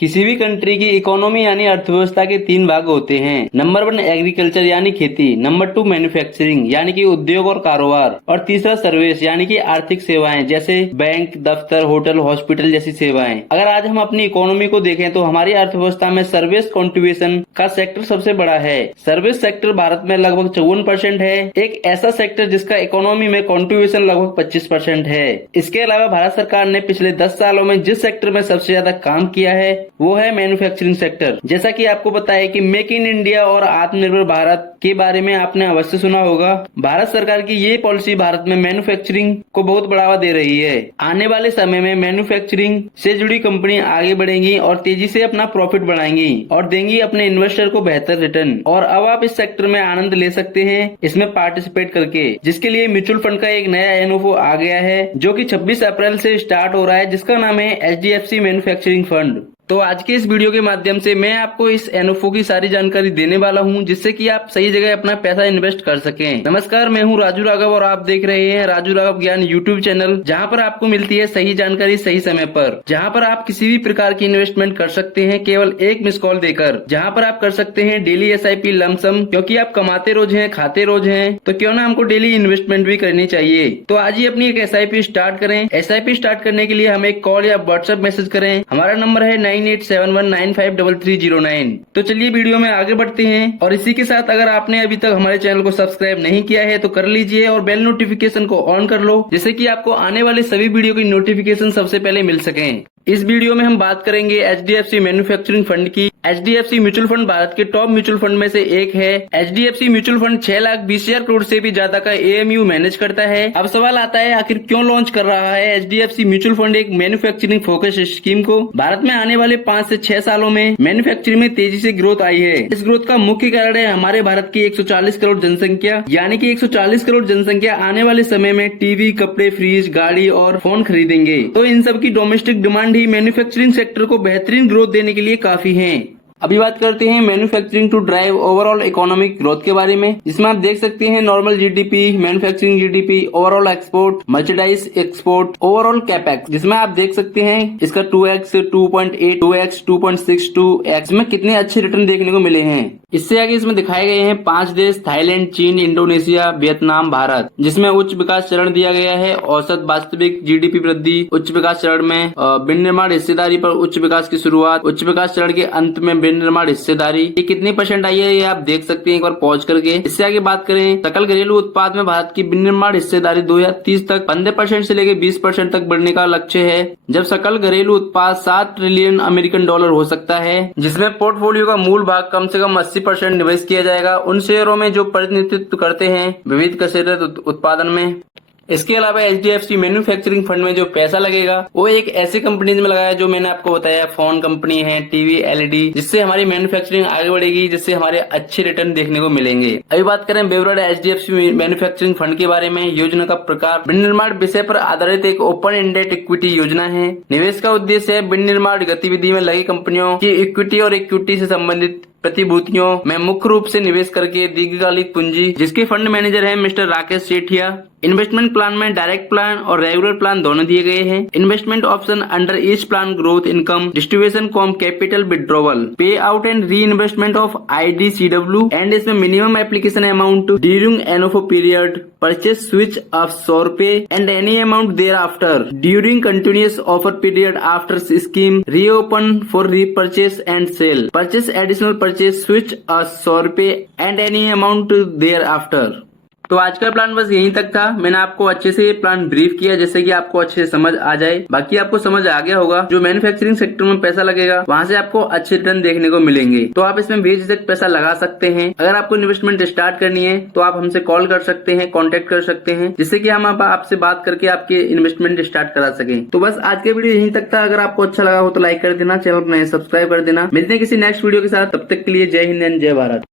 किसी भी कंट्री की इकोनॉमी यानी अर्थव्यवस्था के तीन भाग होते हैं। नंबर 1 एग्रीकल्चर यानी खेती, नंबर 2 मैन्युफैक्चरिंग यानी कि उद्योग और कारोबार, और तीसरा सर्विस यानी कि आर्थिक सेवाएं जैसे बैंक, दफ्तर, होटल, हॉस्पिटल जैसी सेवाएं। अगर आज हम अपनी इकोनॉमी को देखें तो हमारी अर्थव्यवस्था में सर्विस कंट्रीब्यूशन का सेक्टर सबसे बड़ा है। सर्विस सेक्टर भारत में लगभग 54% है, एक ऐसा सेक्टर जिसका इकोनॉमी में कंट्रीब्यूशन लगभग 25% है। इसके अलावा भारत सरकार ने पिछले 10 सालों में जिस सेक्टर में सबसे ज्यादा काम किया है वो है मैन्युफैक्चरिंग सेक्टर। जैसा कि आपको पता है कि मेक इन इंडिया और आत्मनिर्भर भारत के बारे में आपने अवश्य सुना होगा। भारत सरकार की ये पॉलिसी भारत में मैन्युफैक्चरिंग को बहुत बढ़ावा दे रही है। आने वाले समय में मैन्युफैक्चरिंग से जुड़ी कंपनी आगे बढ़ेंगी और तेजी से अपना प्रॉफिट बढ़ाएंगी और देंगी अपने इन्वेस्टर को बेहतर रिटर्न। और अब आप इस सेक्टर में आनंद ले सकते हैं इसमें पार्टिसिपेट करके, जिसके लिए म्यूचुअल फंड का एक नया एनओफओ आ गया है जो कि 26 अप्रैल से स्टार्ट हो रहा है, जिसका नाम है HDFC मैन्युफैक्चरिंग फंड। तो आज के इस वीडियो के माध्यम से मैं आपको इस एनओफओ की सारी जानकारी देने वाला हूं, जिससे कि आप सही जगह अपना पैसा इन्वेस्ट कर सकें। नमस्कार, मैं हूं राजू राघव और आप देख रहे हैं राजू राघव ज्ञान यूट्यूब चैनल, जहां पर आपको मिलती है सही जानकारी सही समय पर, जहां पर आप किसी भी प्रकार की इन्वेस्टमेंट कर सकते हैं केवल एक मिस कॉल देकर, जहां पर आप कर सकते हैं डेली SIP लमसम, क्योंकि आप कमाते रोज हैं खाते रोज हैं, तो क्यों ना हमको डेली इन्वेस्टमेंट भी करनी चाहिए। तो आज ही अपनी एक SIP स्टार्ट करें। SIP स्टार्ट करने के लिए हमें एक कॉल या व्हाट्सएप मैसेज करें। हमारा नंबर है 9871953309। तो चलिए वीडियो में आगे बढ़ते हैं। और इसी के साथ अगर आपने अभी तक हमारे चैनल को सब्सक्राइब नहीं किया है तो कर लीजिए और बेल नोटिफिकेशन को ऑन कर लो, जिससे कि आपको आने वाले सभी वीडियो की नोटिफिकेशन सबसे पहले मिल सकें। इस वीडियो में हम बात करेंगे HDFC मैन्युफैक्चरिंग फंड की। HDFC म्यूचुअल फंड भारत के टॉप म्यूचुअल फंड में से एक है। HDFC म्यूचुअल फंड 6,20,000 करोड़ से भी ज्यादा का AMU मैनेज करता है। अब सवाल आता है आखिर क्यों लॉन्च कर रहा है HDFC म्यूचुअल फंड एक मैन्युफैक्चरिंग फोकस स्कीम को। भारत में आने वाले 5 से 6 सालों में मैन्युफैक्चरिंग में तेजी से ग्रोथ आई है। इस ग्रोथ का मुख्य कारण है हमारे भारत की 140 करोड़ जनसंख्या, यानी कि 140 करोड़ जनसंख्या आने वाले समय में टीवी, कपड़े, फ्रिज, गाड़ी और फोन खरीदेंगे। तो इन सब की डोमेस्टिक डिमांड ही मैन्युफैक्चरिंग सेक्टर को बेहतरीन ग्रोथ देने के लिए काफी है। अभी बात करते हैं manufacturing to drive overall economic growth के बारे में, जिसमें आप देख सकते हैं normal GDP, manufacturing GDP, overall export, merchandise export, overall capex, जिसमें आप देख सकते हैं इसका 2x, 2.8, 2x, 2.62x में कितने अच्छे रिटर्न देखने को मिले हैं। इससे आगे इसमें दिखाए गए हैं 5 देश, थाईलैंड, चीन, इंडोनेशिया, वियतनाम, भारत, जिसमें उच्च विकास चरण दिया गया है। औसत वास्तविक GDP वृद्धि, उच्च विकास चरण में विनिर्माण हिस्सेदारी पर उच्च विकास की शुरुआत, उच्च विकास चरण के अंत में विनिर्माण हिस्सेदारी, ये कितनी % आई है ये आप देख सकते हैं एक बार पॉज करके। इससे आगे बात करें सकल घरेलू उत्पाद में भारत की विनिर्माण हिस्सेदारी 2030 तक 15% से लेकर 20% तक बढ़ने का लक्ष्य है, जब सकल घरेलू उत्पाद $7 ट्रिलियन अमेरिकन डॉलर हो सकता है, जिसमें पोर्टफोलियो का मूल भाग कम से कम 80% निवेश किया जाएगा उन शेयरों में जो प्रतिनिधित्व करते हैं विविध कृषि उत्पादन में। इसके अलावा HDFC मैन्युफैक्चरिंग फंड में जो पैसा लगेगा वो एक ऐसी कंपनीज में लगाया जो मैंने आपको बताया, फोन कंपनी है, टीवी, LED, जिससे हमारी मैन्युफैक्चरिंग आगे बढ़ेगी, जिससे हमारे अच्छे रिटर्न देखने को मिलेंगे। अभी बात करें बेवरेड HDFC मैन्युफैक्चरिंग फंड के बारे में। योजना का प्रकार विनिर्माण विषय पर आधारित एक ओपन एंडेड इक्विटी योजना है। निवेश का उद्देश्य है विनिर्माण गतिविधि में लगी कंपनियों की इक्विटी और इक्विटी से संबंधित प्रतिभूतियों में मुख्य रूप से निवेश करके दीर्घकालिक पूंजी, जिसके फंड मैनेजर है mister Rakesh Sethia. Investment plan में डायरेक्ट प्लान और रेगुलर प्लान दोनों दिए गए हैं। Investment option under each plan growth income distribution cum capital withdrawal pay out and reinvestment of IDCW, and इसमें minimum application amount during NFO period, purchase switch of ₹100 and any amount thereafter during continuous offer period after scheme reopen for repurchase and sale, purchase additional purchase switch of ₹100 and any amount thereafter. तो आज का plan बस यहीं तक था। मैंने आपको अच्छे से ये प्लान ब्रीफ किया जिससे कि आपको अच्छे से समझ आ जाए। बाकी आपको समझ आ गया होगा जो मैन्युफैक्चरिंग सेक्टर में पैसा लगेगा वहां से आपको अच्छे रिटर्न देखने को मिलेंगे। तो आप इसमें बेझिझक पैसा लगा सकते हैं। अगर आपको इन्वेस्टमेंट स्टार्ट करनी है तो आप हमसे कॉल कर सकते हैं, कॉन्टेक्ट कर सकते हैं, जिससे कि हम आपसे बात करके आपके इन्वेस्टमेंट स्टार्ट करा सकें। तो बस आज के वीडियो यहीं तक था। अगर आपको अच्छा लगा हो तो लाइक कर देना, चैनल को सब्सक्राइब कर देना। मिलते हैं किसी नेक्स्ट वीडियो के साथ, तब तक के लिए जय हिंद एंड जय भारत।